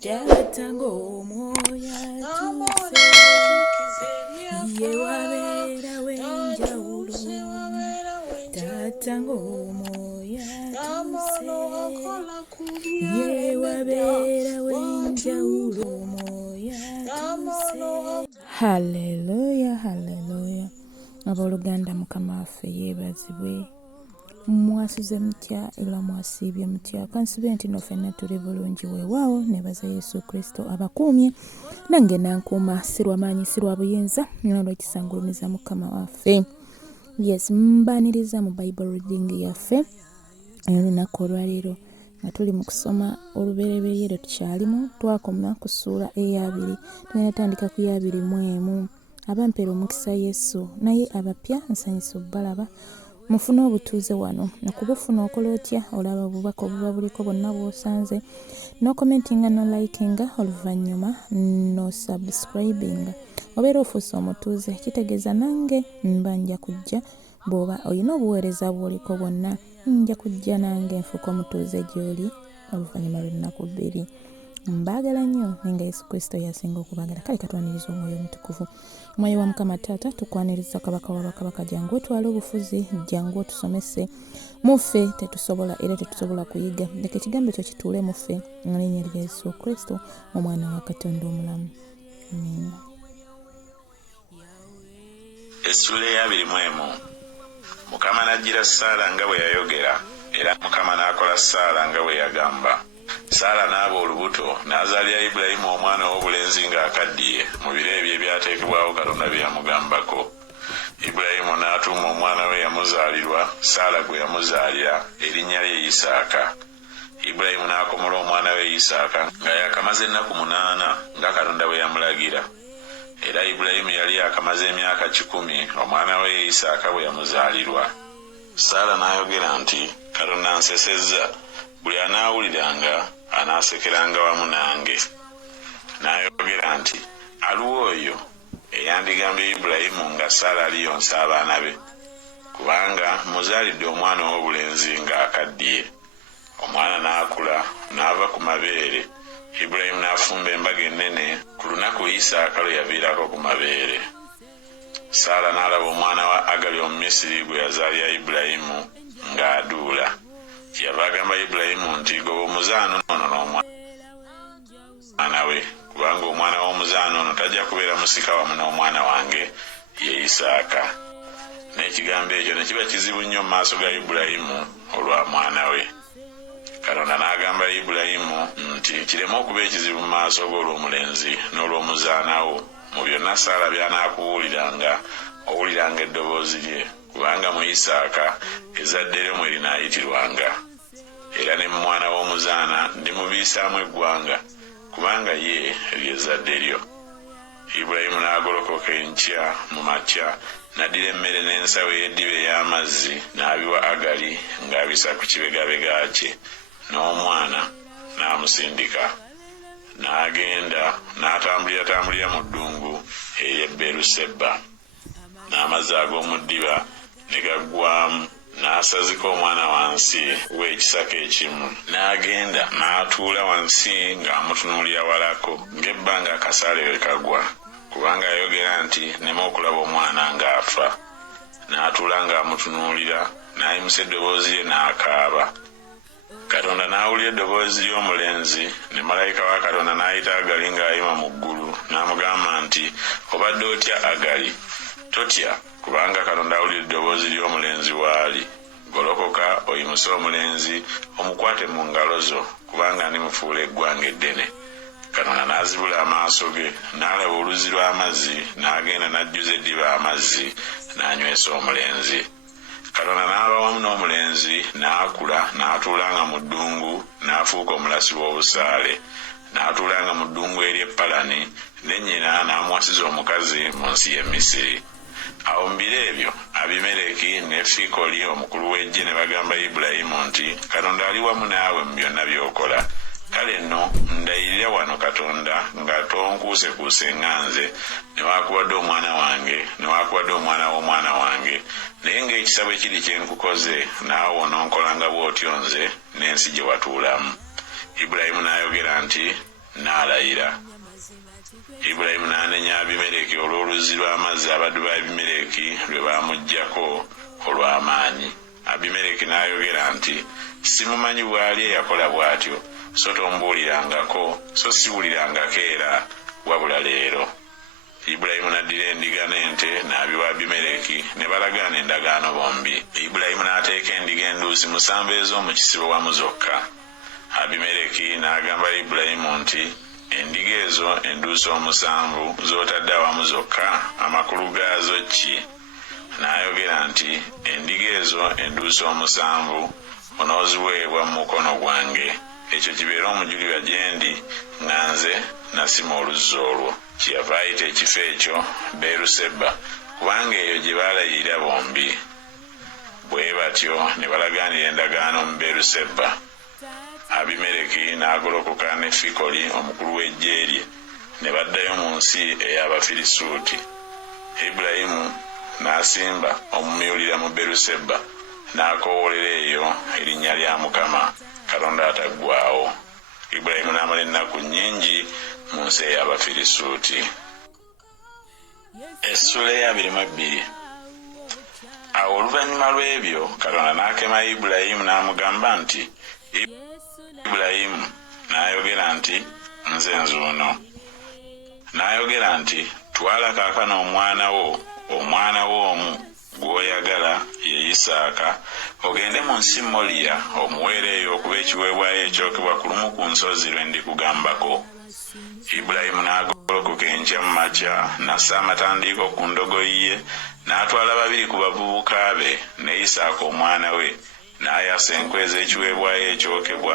Jatango moya tuse ye wabera wenjawulo Jatango moya tuse ye wabera wenjawulo moya tuse. Haleluya, haleluya. Abooluganda Mukama waffe yeebazibwe. Mwasize mutya era mwasiibye mutya. Kansibe nti no ffenna tuli bulungi weewaawo. Neebaza Yesu Kristo abakuumye nange nankuuma, sirwa maanyi sirwa buyinza n'olw'ekisangulumiza Mukama waffe. Yes, mbaaniriza mu Bible reading yaffe olunaku olwaleero nga tuli mu kusoma olubereberye tukyalimu. Twakoma ku ssuula eya2 tunatandika ku ya 21. Abampeera omukisa Yesu naye abapya nsanyusa obbalaba. Mufuna obutuuze wano okubufuna okola otya? Olaba obubaka obuba buliko bwonna bw'osanze n'okomentinga n'olikinga, oluvannyuma n'osubscribinga. Obeera ofuuse omutuuze, kitegeeza nange mba nja kujja bw'oba olina obuweereza bw'oliko bwonna, nja kujja nange nfuuka omutuuze gy'oli oluvannyuma lw'ennaku 2. Mbaagala nnyo nenga Yesu Kristo yasinga okubaagala. Kale katwaniriza omwoyo omutukuvu. Omwoyo wa Mukama Taata, tukwaniriza kabaka wa bakabaka, jangu otwale obufuzi, jangu otusomese. Muffe tetusobola era tetusobola kuyiga. Leka ekigambo ekyo kituule muffe mu linnya lya Yesu Kristo, omwana wa Katonda omulamu. Amen. Essula ya 21. Mukama n'ajjira Saala nga bwe yayogera, era Mukama n'akola Saala nga bwe yagamba. Saala n'aba olubuto n'azaalira Ibulayimu omwana ow'obulenzi ng'akaddiye mu biro ebyo ebyateekebwawo Katonda bye yamugambako. Ibulayimu n'atuuma omwana we yamuzaalirwa Saala gwe yamuzaalira erinnya lye Isaaka. Ibulayimu n'akomola omwana we Isaaka nga yakamaze ennaku 8 nga Katonda bwe yamulagira. Era Ibulayimu yali yakamaze emyaka 10 omwana we Isaaka bwe yamuzaalirwa. Saala n'ayogera nti, Katonda ansesezza, buli anaawuliranga anaasekeranga wamu nange. N'ayogera nti, aluwa oyo eyandigambye Ibulayimu nga Saala aliyonsa abaana be, kubanga muzaalidde omwana ow'obulenzi ng'akaddiye. Omwana n'akula n'ava ku mabeere. Ibulayimu n'afumba embaga ennene ku lunaku Isaaka lwe yaviirako ku mabeere. Saala n'alaba omwana wa Agali Omumisiri gwe yazaalira Ibulayimu ng'aduula. Kyeyava agamba Ibulayimu nti, goba omuzaana ono n'omwana we, kubanga omwana w'omuzaana ono tajja kubeera musika wamu n'omwana wange ye Isaaka. N'ekigambo ekyo ne kiba kizibu nnyo mu maaso ga Ibulayimu olwa mwana we. Katonda n'agamba Ibulayimu nti kireme okuba ekizibu mu maaso g'olw'omulenzi n'olw'omuzaana wo mu byonna Saala by'anaakuwuliranga, owuliranga eddoboozi lye, kubanga mu Isaaka ezzadde lyo mwe linaayitirwanga. Era ne mu mwana w'omuzaana ndimubiisaamu eggwanga, kubanga ye ly'ezzadde lyo. Ibulayimu n'agolokoka enkya mu makya, n'addira emmere n'ensawo ey'eddiba ey'amazzi n'abiwa Agali ng'abisa ku kibegabega kye, n'omwana n'amusindika. N'agenda n'atambulira mu ddungu ery'e Beeruseba. N'amazzi ag'omu ddiba ne gaggwamu, n'asazika omwana wansi w'ekisaka ekimu. N'agenda n'atuula wansi ng'amutunuulira walako ng'ebbanga akasaale we kagwa, kubanga yayogera nti nneme okulaba omwana ng'afa. N'atuula ng'amutunuulira, n'ayimusa eddoboozi lye n'akaaba. Katonda n'awulira eddoboozi ly'omulenzi, ne malayika wa Katonda n'ayita Agali ng'ayima mu ggulu, n'amugamba nti, obadde otya Agali? Totya, kubanga Katonda awulira eddoboozi ly'omulenzi waali. Golokoka oyimuse omulenzi, omukwate mu ngalo zo, kubanga ndimufuula eggwanga eddene. Katonda n'azibula amaaso ge, n'alaba oluzzi lw'amazzi, n'agenda n'ajjuza eddiba amazzi, n'anywesa omulenzi. Katonda n'aba wamu n'omulenzi, n'akula, n'atuulanga mu ddungu, n'afuuka omulasi w'obusaale. N'atuulanga mu ddungu ery'e Palani, ne nnyina n'amuwasiza omukazi mu nsi y'e Misiri. Awo mu biro ebyo Abimereki ne Fikoli omukulu w'eggye ne bagamba Ibulayimu nti, Katonda ali wamu naawe mu byonna by'okola. Kale nno ndayirira wano Katonda nga tonkuusekuuse nganze, newaakubadde omwana wange, newaakubadde omwana w'omwana wange. Naye ng'ekisa bwe kiri kye nkukoze, naawe ononkolanga bw'otyo nze n'ensi gye watuulamu. Ibulayimu n'ayogera nti, n'alayira. Ibulayimu n'anenya Abimereki olw'oluzzi lw'amazzi abaddu ba Abimereki lwe baamuggyako olw'amaanyi. Abimereki n'ayogera nti, simumanyi bw'ali eyakola bw'atyo, so tombuulirangako, so siwulirangako era wabula leero. Ibulayimu n'addira endiga n'ente n'abiwa Abimereki ne balagaana endagaano bombi. Ibulayimu n'ateeka endiga enduusi 7 ez'omu kisibo wamu zokka. Abimereki n'agamba Ibulayimu nti, endiga ezo enduusi 7 z'otadde awamu zokka amakulu gaazo ki? N'ayogera nti, endiga ezo enduusi 7 onooziweebwa mu mukono gwange, ekyo kibeera omujulirwa gye ndi nga nze nasima oluzzi olwo. Kyeyava ayita ekifo ekyo Beeruseba, kubanga eyo gye baalayirira bombi. Bwe batyo ne balagaanira endagaano mu Beeruseba. Abimereki n'agolokoka ne Fikoli omukulu w'eggye lye ne baddayo mu nsi ey'Abafirisuuti. Ibulayimu n'asimba omumyulira mu Beeruseba n'akoowolera eyo erinnya lya Mukama Katonda ataggwaawo. Ibulayimu n'amala ennaku nnyingi mu nsi ey'Abafirisuuti. Essula eya 22. Awo oluvannyuma lw'ebyo Katonda n'akema Ibulayimu n'amugamba nti, Ibulayimu n'ayogera nti, nze nzuuno. N'ayogera nti, twala kaakano omwana wo omu gw'oyagala ye Isaaka, ogende mu nsi Moliya omuweereeyo okuba ekiweebwayo ekyokebwa ku lumu ku nsozi lwe ndikugambako. Ibulayimu n'agolokoka enkya mu makya n'assa amatandiiko ku ndogoyi ye n'atwala 2 ku bavubuka be ne Isaaka omwana we n'ayasa enkwe ez'ekiweebwayo ekyokebwa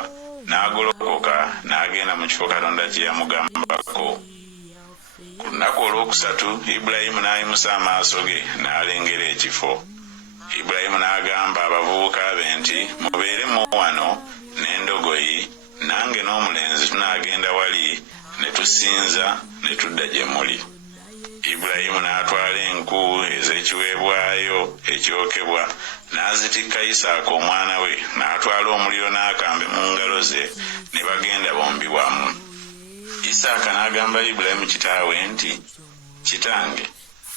n'agolokoka n'agenda mu kifo Katonda kye yamugambako. Ku lunaku olwokusatu Ibulayimu n'ayimusa amaaso ge n'alengera ekifo. Ibulayimu n'agamba abavubuka be nti, mubeere mu wano n'endogoyi, nange n'omulenzi tunaagenda wali ne tusinza ne tudda gye muli. Ibulayimu n'atwala enku ez'ekiweebwayo ekyokebwa n'azitikka Isaaka omwana we, n'atwala omuliro n'akambe mu ngalo ze ne bagenda bombi wamu. Isaaka n'agamba Ibulayimu kitaawe nti, kitange.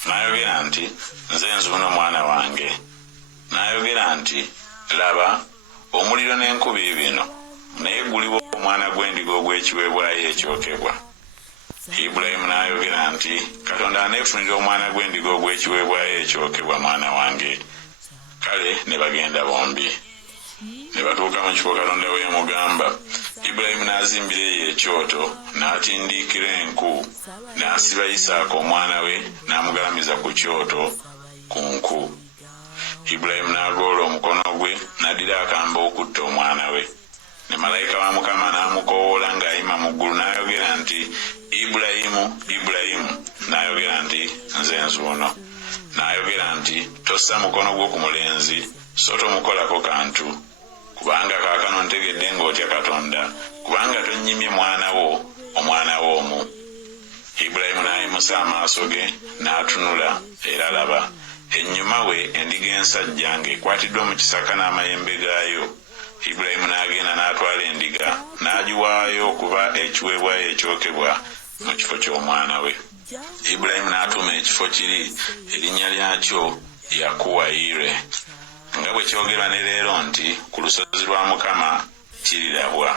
N'ayogera nti, nze nzuuno mwana wange. N'ayogera nti, laba, omuliro n'enku biibino, naye guliwo omwana gw'endiga ogw'ekiweebwayo ekyokebwa. Ibulayimu n'ayogera nti, Katonda aneefunira omwana gw'endiga ogw'ekiweebwayo ekyokebwa mwana wange. Kale ne bagenda bombi. Ne batuuka mu kifo Katonda we yamugamba. Ibulayimu n'azimbira eyo ekyoto, n'atindiikira enku, n'asiba Isaaka omwana we, n'amugalamiza ku kyoto ku nku. Ibulayimu n'agoola omukono gwe, n'addira akambe okutta omwana we. Ne malayika wa Mukama n'amukoowoola ng'ayima mu ggulu n'ayogera nti, Ibulayimu, Ibulayimu. N'ayogera nti, nze nzuuno. N'ayogera nti, tossa mukono gwo ku mulenzi, so tomukolako kantu. Kubanga kaakano ntegedde ng'otya Katonda, kubanga tonnyimye mwana wo, omwana wo omu. Ibulayimu n'ayimusa amaaso ge n'atunula, era laba, ennyuma we endiga ensajja ng'ekwatiddwa mu kisaka n'amayembe gaayo. Ibulayimu n'agenda n'atwala endiga n'agiwaayo okuba ekiweebwayo ekyokebwa mu kifo ky'omwana we. Ibulayimu n'atuuma ekifo kiri erinnya lyakyo Yakuwayire, nga bwe kyogerwa ne leero nti ku lusozi lwa Mukama kirirabwa.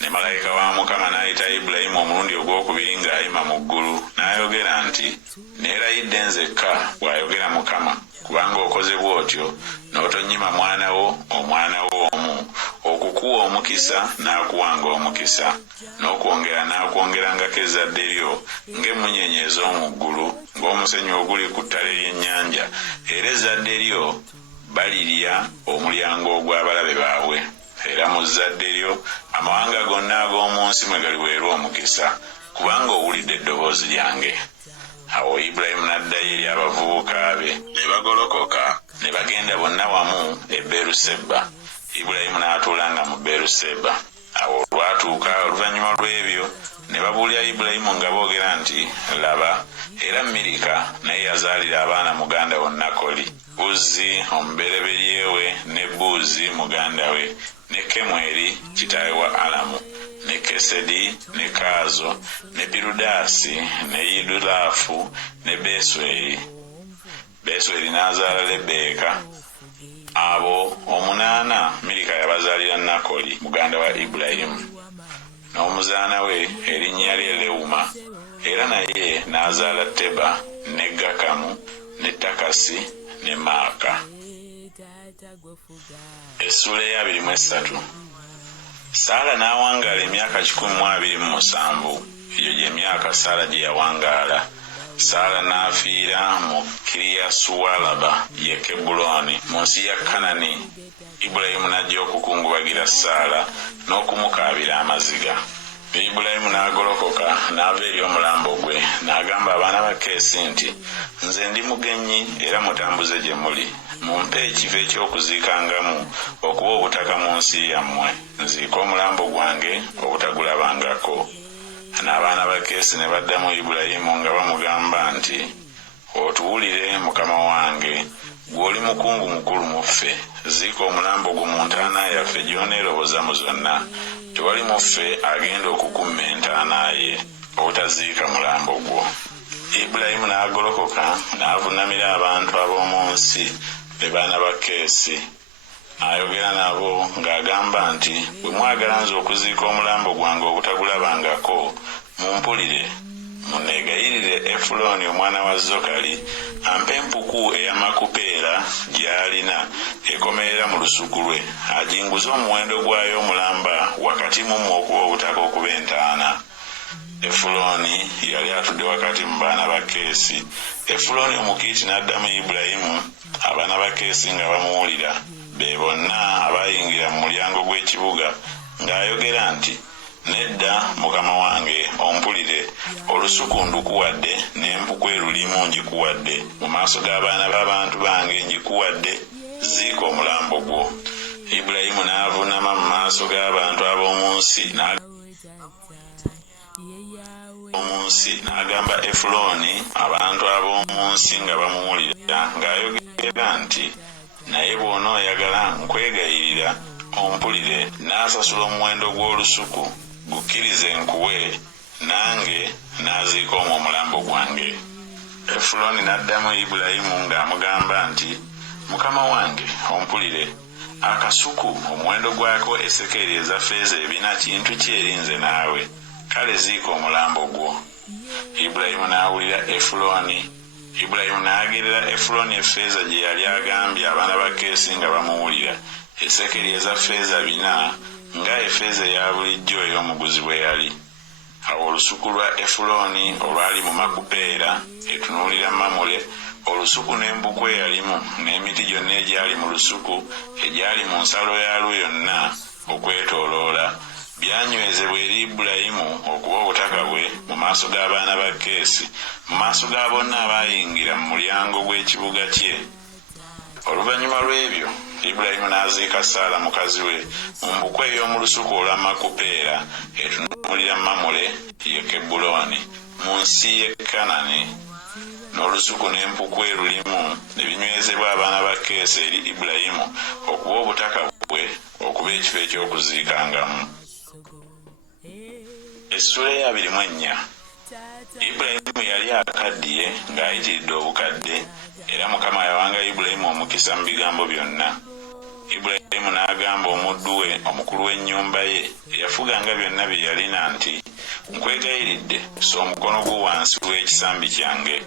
Ne malayika wa Mukama n'ayita Ibulayimu omulundi ogwokubiri ng'ayima mu ggulu n'ayogera nti, neerayidde nzekka bw'ayogera Mukama, kubanga okoze bw'otyo n'otonnyima mwana wo, omwana wo omu, okukuwa omukisa n'akuwanga omukisa, n'okwongera n'akwongerangako ezzadde lyo ng'emmunyeenye ez'omu ggulu, ng'omusenyu oguli ku ttale ly'ennyanja, era ezzadde lyo balirya omulyango ogw'abalabe baabwe. Era mu zzadde lyo amawanga gonna ag'omu nsi mwe galiweerwa omukisa, kubanga owulidde eddoboozi lyange. Awo Ibulayimu n'addayo eri abavubuka be, ne bagolokoka ne bagenda bonna wamu e Beeruseba. Ibulayimu n'atuulanga mu Beeruseba. Awo olwatuuka oluvannyuma lw'ebyo ne babuulira Ibulayimu nga boogera nti, laba, era Mirika naye yazaalira abaana muganda wo Nakoli, Uzzi omubereberye we ne Buuzi muganda we, ne Kemweri kitaawe wa Alamu, ne Kesedi, ne Kaazo, ne Pirudasi, ne Idulafu, ne Besweri. Besweri n'azaala Lebbeeka. Abo 8 Milika yabazaalira Nakoli, muganda wa Ibulayimu. N'omuzaana we erinnya lye Lewuma, era naye n'azaala Teba, ne Gakamu, ne Takasi, ne Maaka. Essula ya 23. Saala n'awangaala emyaka 127. Eyo gy'emyaka Saala gye yawangaala. Saala n'afiira mu Kiriyasuwalaba ye Kebbulooni mu nsi ya Kanani. Ibulayimu n'ajja okukungubagira Saala n'okumukaabira amaziga. Ibulayimu n'agolokoka n'ava eri omulambo gwe n'agamba abaana ba Keesi nti, nze ndi mugenyi era mutambuze gye muli. Mumpe ekifo eky'okuziikangamu okuba obutaka mu nsi yammwe, nziika omulambo gwange obutagulabangako. N'abaana ba Keesi ne baddamu Ibulayimu nga bamugamba nti, otuwulire mukama wange, gw'oli mukungu mukulu mu ffe. Ziika omulambo gwo mu ntaana yaffe gy'oneeroboza mu zonna. Tewali mu ffe agenda okukumma entaana ye obutaziika mulambo gwo. Ibulayimu n'agolokoka n'avuunamira abantu ab'omu nsi be baana ba Keesi. Ayogera nabo ng'agamba nti, bwe mwagala nze okuziika omulambo gwange obutagulabangako, mumpulire, munneegayirire Efulooni omwana wa Zokali ampe empuku ey'amakupeera gy'alina ekomerera mu lusuku lwe, ajinguze omuwendo gwayo omulamba wakati mu mmwe okuba obutaka okuba entaana. Efulooni yali atudde wakati mu baana ba Keesi. Efulooni Omukiiti n'addamu Ibulayimu, abaana ba Keesi nga bamuwulira, be bonna abayingira mu mulyango gw'ekibuga, ng'ayogera nti, nedda mukama wange, ompulire, olusuku ndukuwadde n'empuku erulimu ngikuwadde, mu maaso g'abaana b'abantu bange ngikuwadde, ziika omulambo gwo. Ibulayimu n'avuunama mu maaso g'abantu ab'omu nsi n'agamba Efulooni, abantu ab'omu nsi nga bamuwulira, ng'ayogera nti, naye bw'onooyagala nkwegayirira ompulire, n'asasula omuwendo gw'olusuku, gukkirize nkuwe, nange n'aziika omwo omulambo gwange. Efulooni n'addamu Ibulayimu ng'amugamba nti, mukama wange, ompulire, akasuku omuwendo gwako esekeri eza ffeeza 4 kintu kyerinze naawe, kale ziika omulambo gwo. Ibulayimu n'awulira Efulooni. Ibulayimu n'agerera Efulooni effeeza gye yali agambye abaana ba Keesi nga bamuwulira, esekeri eza ffeeza 4 nga effeeza eya bulijjo ey'omuguzi bwe yali. Awo olusuku lwa Efulooni olwali mu makupeera etunuulira Mamule, olusuku n'empuku eyalimu n'emiti gyonna egyali mu lusuku egyali mu nsalo yaalwo yonna okwetooloola, byanywezebwa eri Ibulayimu okuba obutaka bwe mu maaso g'abaana ba Keesi, mu maaso ga bonna abayingira mu mulyango gw'ekibuga kye. Oluvannyuma lw'ebyo, Ibulayimu n'aziika Saala mukazi we mu mpuku ey'omu lusuku olwa makupeera etunuulira Mamule ye Kebbulooni mu nsi y'e Kanani. N'olusuku n'empuku erulimu ne binywezebwa abaana ba Keesi eri Ibulayimu okuba obutaka bwe okuba ekifo eky'okuziikangamu. Essula ya 24. Ibulayimu yali akaddiye ng'ayitiridde obukadde, era Mukama yawanga Ibulayimu omukisa mu bigambo byonna. Ibulayimu n'agamba omuddu we omukulu w'ennyumba ye eyafuganga byonna bye yalina nti, nkwegayiridde so omukono gwo wansi w'ekisambi kyange,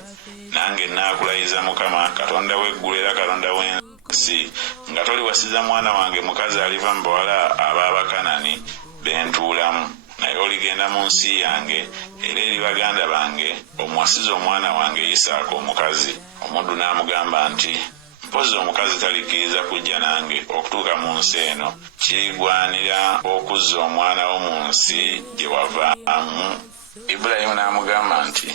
nange naakulayiza Mukama Katonda w'eggulu era Katonda w'ensi, nga toliwasiza mwana wange mukazi aliva mu bawala ab'Abakanani be ntuulamu, naye oligenda mu nsi yange era eri baganda bange omuwasiza omwana wange Isaaka omukazi. Omuddu n'amugamba nti, mpozi omukazi talikkiriza kujja nange okutuuka mu nsi eno, kirigwanira okuzza omwana wo mu nsi gye wavaamu. Ibulayimu n'amugamba nti,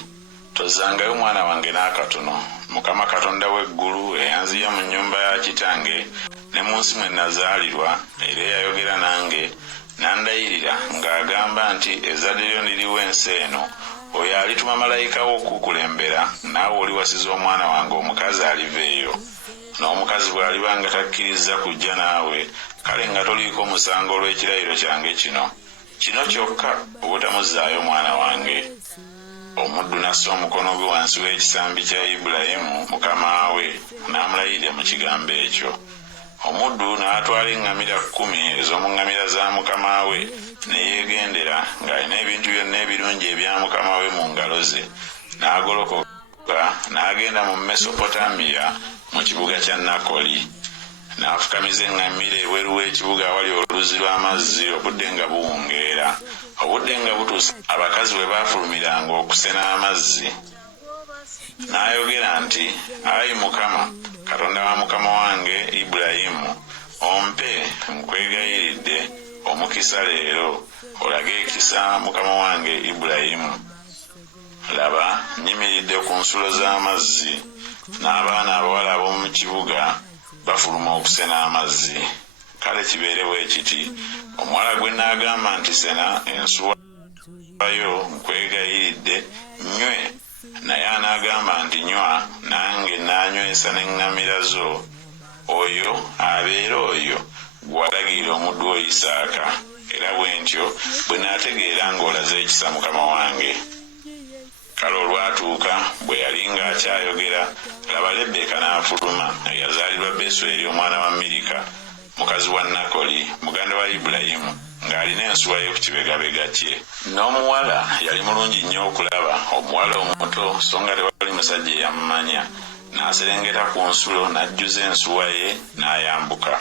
tozzangayo mwana wange n'akatono. Mukama Katonda w'eggulu eyanziya mu nnyumba ya kitange ne mu nsi mwe nazaalirwa, era yayogera nange n'andayirira ng'agamba nti, ezzadde lyo ndiriwa ensi eno, oyo alituma malayika wo okukulembera, naawe oliwasiza omwana wange omukazi aliva eyo. N'omukazi bw'aliba nga takkiriza kujja naawe, kale nga toliiko musango olw'ekirayiro kyange kino, kino kyokka obutamuzaayo omwana wange. Omuddu n'assa omukono gwe wansi w'ekisambi kya Ibulayimu mukama we n'amulayirira mu kigambo ekyo. Omuddu n'atwala eŋŋamira 10 ez'omu ŋŋamira za mukama we ne yeegendera ng'alina ebintu byonna ebirungi ebya mukama we mu ngalo ze. N'agolokoka n'agenda mu Mesopotamiya mu kibuga kya Nakoli. N'afukamiza eŋŋamira ebweru w'ekibuga awali oluzzi lw'amazzi obudde nga buwungeera. Obudde nga butuuse abakazi bwe baafulumiranga okusena amazzi. N'ayogera nti, "Ayi Mukama, Katonda wa mukama wange Ibulayimu, ompe nkwegayiridde omukisa leero, olage ekisa mukama wange Ibulayimu. Laba, nyimiridde ku nsulo z'amazzi, n'abaana abawala ab'omu kibuga bafuluma okusena amazzi. Kale kibeere bwe kiti, omuwala gwe n'agamba nti sena ensuwa yo nkwegayiridde nywe, naye anaagamba nti nywa, nange n'anywesa n'eŋŋamira zo, oyo abeera oyo gw'alagirira omuddu wo Isaaka, era bwe ntyo bwe naategeera ng'olaze ekisa mukama wange." Kale olwatuuka bwe yali ng'akyayogera, laba Lebbeeka n'afuluma, eyazaalirwa Besweri omwana wa Mirika, mukazi wa Nakoli, muganda wa Ibulayimu, ng'alina ensuwa ye ku kibegabega kye. N'omuwala yali mulungi nnyo okulaba, omuwala omuto so nga tewali musajja eyamumanya. N'aserengeta ku nsulo n'ajjuza ensuwa ye n'ayambuka.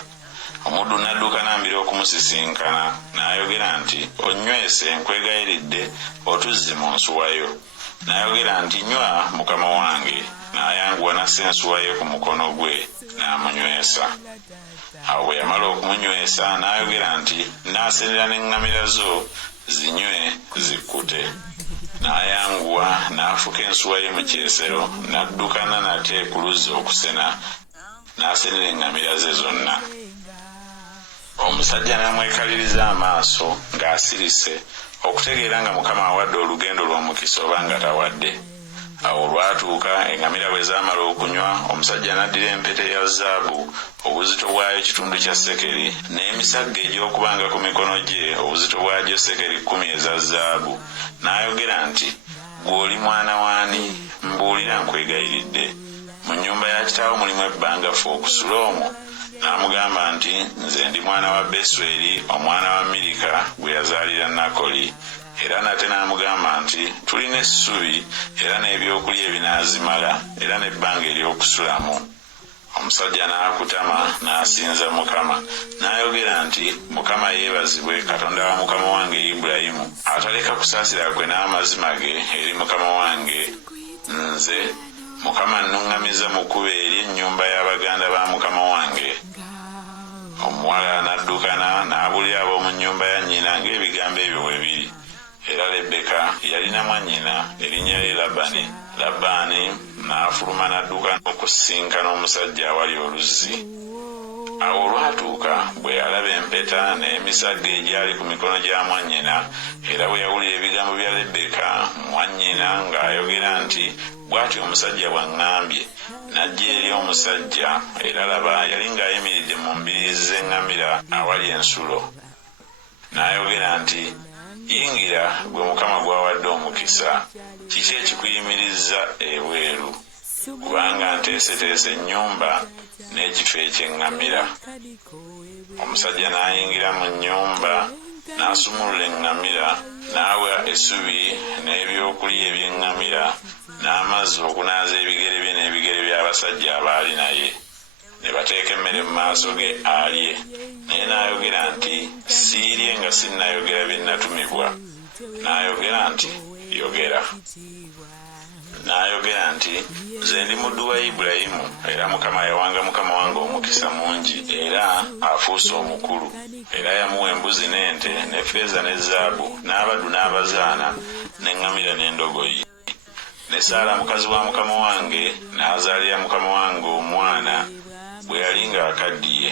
Omuddu n'adduka n'ambira okumusisinkana, n'ayogera nti, "Onnywese nkwegayiridde otuzze mu nsuwa yo." N'ayogera nti, "Nywa mukama wange." N'ayanguwa n'assa ensuwa ye ku mukono gwe n'amunywesa. Awo bwe yamala okumunywesa n'ayogera nti, "N'asenera n'eŋŋamira zo zinywe zikkute." N'ayanguwa n'afuka ensuwa ye mu kyesero, n'addukana nate ku luzzi okusena, n'asenera eŋŋamira ze zonna. Omusajja n'amwekaliriza amaaso ng'asirise okutegeera nga mukama awadde olugendo lw'omukisa oba nga tawadde. Awo olwatuuka eŋŋamira bwe zaamala okunywa, omusajja n'addira empete ya zaabu obuzito bwayo kitundu kya sekeri, n'emisaggo egy'okubanga ku mikono gye obuzito bwagyo sekeri 10 eza zaabu. N'ayogera nti, "Gw'oli mwana waani? Mbuulira nkwegayiridde. Mu nnyumba ya kitaawo mulimu ebbanga ffe okusula omwo?" N'amugamba nti, "Nze ndi mwana wa Besweri omwana wa Mirika gwe yazaalira Nakoli." Era nate n'amugamba nti, "Tulina essubi era n'ebyokulya ebinaazimala era n'ebbanga ery'okusulamu." Omusajja n'akutama n'asinza Mukama, n'ayogera nti, "Mukama yeebazibwe, Katonda wa mukama wange Ibulayimu, ataleka kusaasira kwe n'amazima ge eri mukama wange. Nze Mukama nnuŋŋamiza mu kkubo eri ennyumba y'abaganda ba mukama wange." Omuwala n'addukana n'abuulira ab'omu nnyumba ya nnyina ng'ebigambo ebyo bwe biri. Era Lebbeeka yalina mwannyina erinnya lye Labbaani. Labbaani n'afuluma n'adduka okusisinkana omusajja awali oluzzi. Awo olwatuuka bwe yalaba empeta n'emisaggo egyali ku mikono gya mwannyina, era bwe yawulira ebigambo bya Lebbeeka mwannyina ng'ayogera nti, "Bw'atyo omusajja bw'aŋŋambye," n'ajja eri omusajja, era laba yali ng'ayimiridde mu mbiriizi z'eŋŋamira awali ensulo. N'ayogera nti, "Yingira gwe Mukama gw'awadde omukisa. Kiki ekikuyimirizza ebweru? Kubanga nteeseteese ennyumba n'ekifo eky'eŋŋamira." Omusajja n'ayingira mu nnyumba n'asumulula eŋŋamira, n'awa essubi n'ebyokulya eby'eŋŋamira n'amazzi okunaaza ebigere bye n'ebigere by'abasajja abaali naye. Ne bateeka emmere mu maaso ge alye, naye n'ayogera nti, "Siirye nga sinnayogera bye natumibwa." N'ayogera nti, "Yogera." N'ayogera nti, "Nze ndi muddu wa Ibulayimu, era Mukama yawanga mukama wange omukisa mungi, era afuuse omukulu, era yamuwa embuzi n'ente n'effeeza ne zaabu n'abaddu n'abazaana n'eŋŋamira n'endogoyi. Ne Saala mukazi wa mukama wange n'azaalira mukama wange omwana bwe yali ng'akaddiye,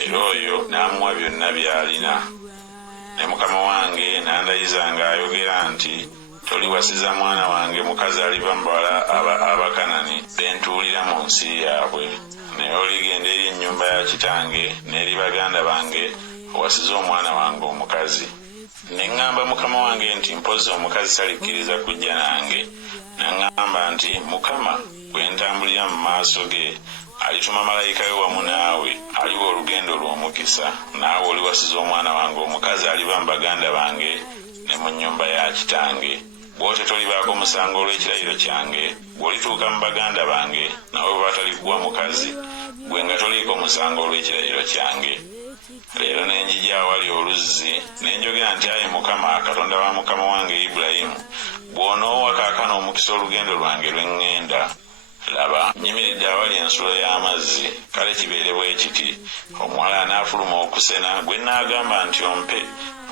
era oyo n'amuwa byonna by'alina. Ne mukama wange n'andayiza ng'ayogera nti, toliwasiza mwana wange mukazi aliva mu bawala Abakanani bentuulira mu nsi yaabwe, naye oligenda eri ennyumba ya kitange n'eri baganda bange owasize omwana wange omukazi. ne ŋŋamba mukama wange nti mpozi omukazi talikkiriza kujja nange. Naŋŋamba nti Mukama bwe ntambulira mu maaso ge alituma malayika we wamu naawe, aliwa olugendo lw'omukisa. Naawe oliwasiza omwana wange omukazi aliba mu baganda bange ne mu nnyumba ya kitange. Bw'otyo tolibaako musango olw'ekirayiro kyange. Bw'olituuka mu baganda bange nawe bwe batalikuwa mukazi, gwe nga toliiko musango olw'ekirayiro kyange. Leero ne njija awali oluzzi ne njogera nti ayi Mukama, Katonda wa mukama wange Ibulayimu, bw'onoowa kaakano omukisa olugendo lwange lwe ŋŋenda. Laba, nyimiridde awali ensulo y'amazzi, kale kibeere bwe kiti. Omuwala anaafuluma okusena, gwe n'agamba nti ompe,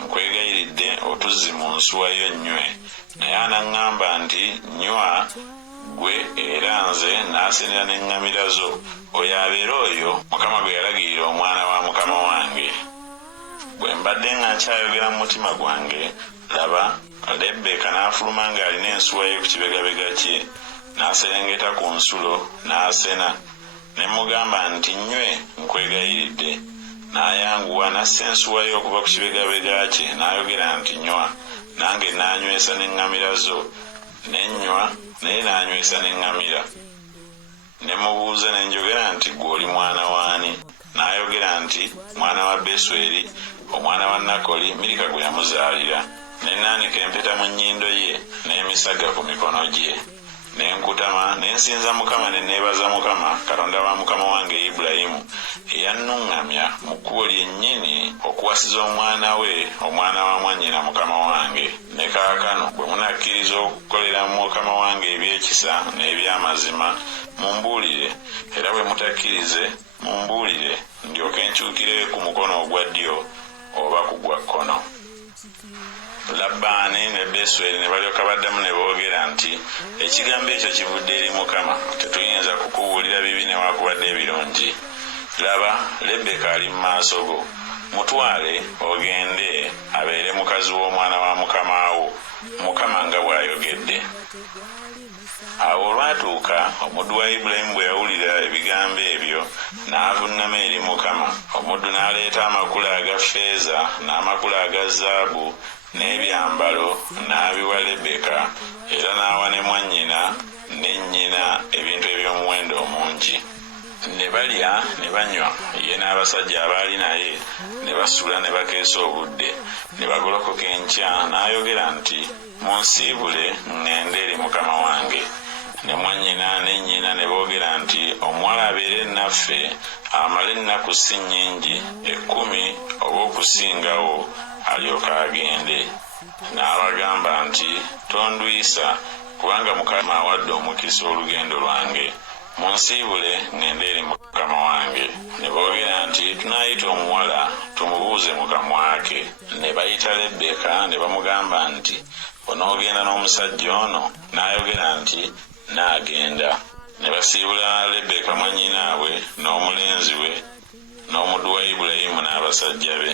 nkwegayiridde otuzzi mu nsuwa yo nnywe. Naye anaŋŋamba nti nnywa gwe era nze n'asenera n'eŋŋamira zo. Oyo abeera oyo Mukama gwe yalagirira omwana wa mukama wange. Bwe mbadde nga nkyayogera mu mutima gwange, laba, Lebbeeka n'afuluma ng'alina ensuwa ye ku kibegabega kye, n'aserengeta ku nsulo n'asena. Ne mugamba nti nnywe nkwegayiridde. N'ayanguwa n'assa ensuwa ye okuva ku kibegabega kye n'ayogera nti nnywa. Nange n'anywesa n'eŋŋamira zo. Ne nnywa naye n'anywesa n'eŋŋamira. Ne mubuuza ne njogera nti ggwe oli mwana waani? N'ayogera nti mwana wa Besweri, omwana wa Nakoli, Mirika gwe yamuzaalira. Ne naanika empeta mu nnyindo ye n'emisaga ku mikono gye. Ne nkutama ne nsinza Mukama ne neebaza Mukama, Katonda wa mukama wange Ibulayimu, eyannuŋŋamya mu kkubo lyennyini okuwasiza omwana we, omwana wa mwannyina mukama wange. Ne kaakano bwe munakkiriza okukolera mukama wange ebyekisa n'eby'amazima, mumbuulire, era bwe mutakkirize mumbuulire, ndyoke nkyukire ku mukono ogwa ddyo oba ku gwa kkono. Labbaani ne Besweri ne balyoka baddamu ne boogera nti ekigambo ekyo kivudde eri Mukama, tetuyinza kukubuulira bibi newaakubadde ebirungi. Laba, Lebbeeka ali mu maaso go, mutwale ogende abeere mukazi w'omwana wa mukama wo, Mukama nga bw'ayogedde. Awo olwatuuka omuddu wa Ibulayimu bwe yawulira ebigambo ebyo n'avunnama eri Mukama. Omuddu n'aleeta amakula aga ffeeza n'amakula aga zaabu n'ebyambalo n'abiwa Lebbeeka, era n'awa ne mwannyina ne nnyina ebintu eby'omuwendo omungi. Ne balya ne banywa, ye n'abasajja abaali naye ne basula ne bakeesa obudde. Ne bagolokoka enkya n'ayogera nti munsiibule ŋŋende eri mukama wange. Ne mwannyina ne nnyina ne boogera nti omuwala abeere naffe amale ennaku si nnyingi, 10 oba okusingawo, alyoka agende. N'abagamba nti tonduyisa, kubanga Mukama awadde omukisa olugendo lwange. Munsiibule ŋŋende eri mukama wange. Ne boogera nti tunaayita omuwala tumubuuze mukamwa ke. Ne bayita Lebbeeka ne bamugamba nti onoogenda n'omusajja ono? N'ayogera nti naagenda. Ne basiibula Lebbeeka mwannyinaabwe n'omulenzi we n'omuddu wa Ibulayimu n'abasajja be.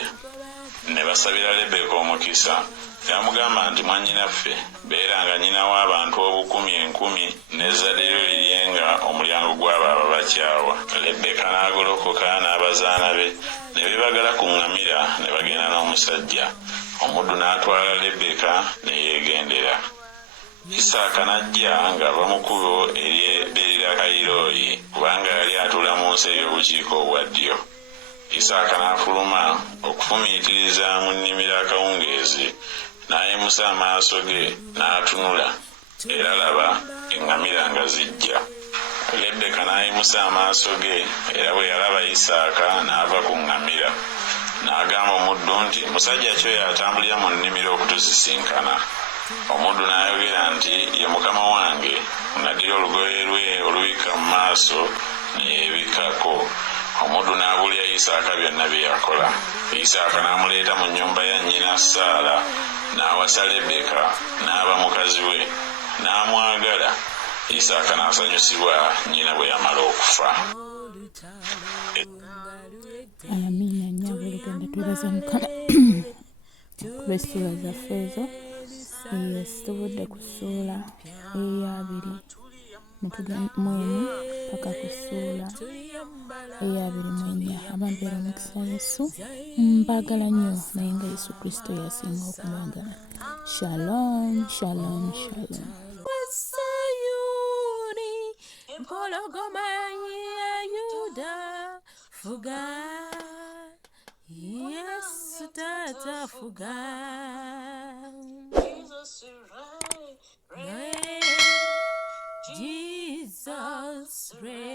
Ne basabira Lebbeeka omukisa. Yamugamba nti mwannyinaffe, beeranga nnyina w'abantu 10,000 n'ezzadde lyo liryenga omulyango gw'abo ababakyawa. Lebbeeka n'agolokoka n'abazaana be ne beebagala ku ŋŋamira ne bagenda n'omusajja. Omuddu n'atwala Lebbeeka ne yeegendera. Isaaka n'ajja ng'ava mu kkubo ery'Beerirakayirooyi, kubanga yali atuula mu nsi ey'obukiika obwa ddyo. Isaaka n'afuluma okufumiitiriza mu nnimiro akawungeezi, n'ayimusa amaaso ge n'atunula, era laba eŋŋamira nga zijja. Lebbeeka n'ayimusa amaaso ge, era bwe yalaba Isaaka n'ava ku ŋŋamira. N'agamba omuddu nti musajja ki oyo atambulira mu nnimiro okutuzisinkana? Omuddu n'ayogera nti ye mukama wange, naddira olugoye lwe olubikka mu maaso ne yeebikkako. Omuddu n'abuulira Isaaka byonna bye yakola. Isaaka n'amuleeta mu nnyumba ya nnyina Saala, n'awasa Lebbeeka, n'aba mukazi we, n'amwagala. Isaaka n'asanyusibwa nnyina bwe yamala okufa. Amiina nnyo abooluganda, twebaza Mukama kuba essuula zaffe ezo. Situbudde ku ssuula eya 2 ne tugenda mu emu paka ku ssuula 24 abambeera omukisa Yesu mbagala nnyo naye nga Yesu Kristo yasinga okumwagala. Shalom, shalom, shalom. Sayuni empologoma ya Yuda fuga, Yesu tata fuga. Jesus reign.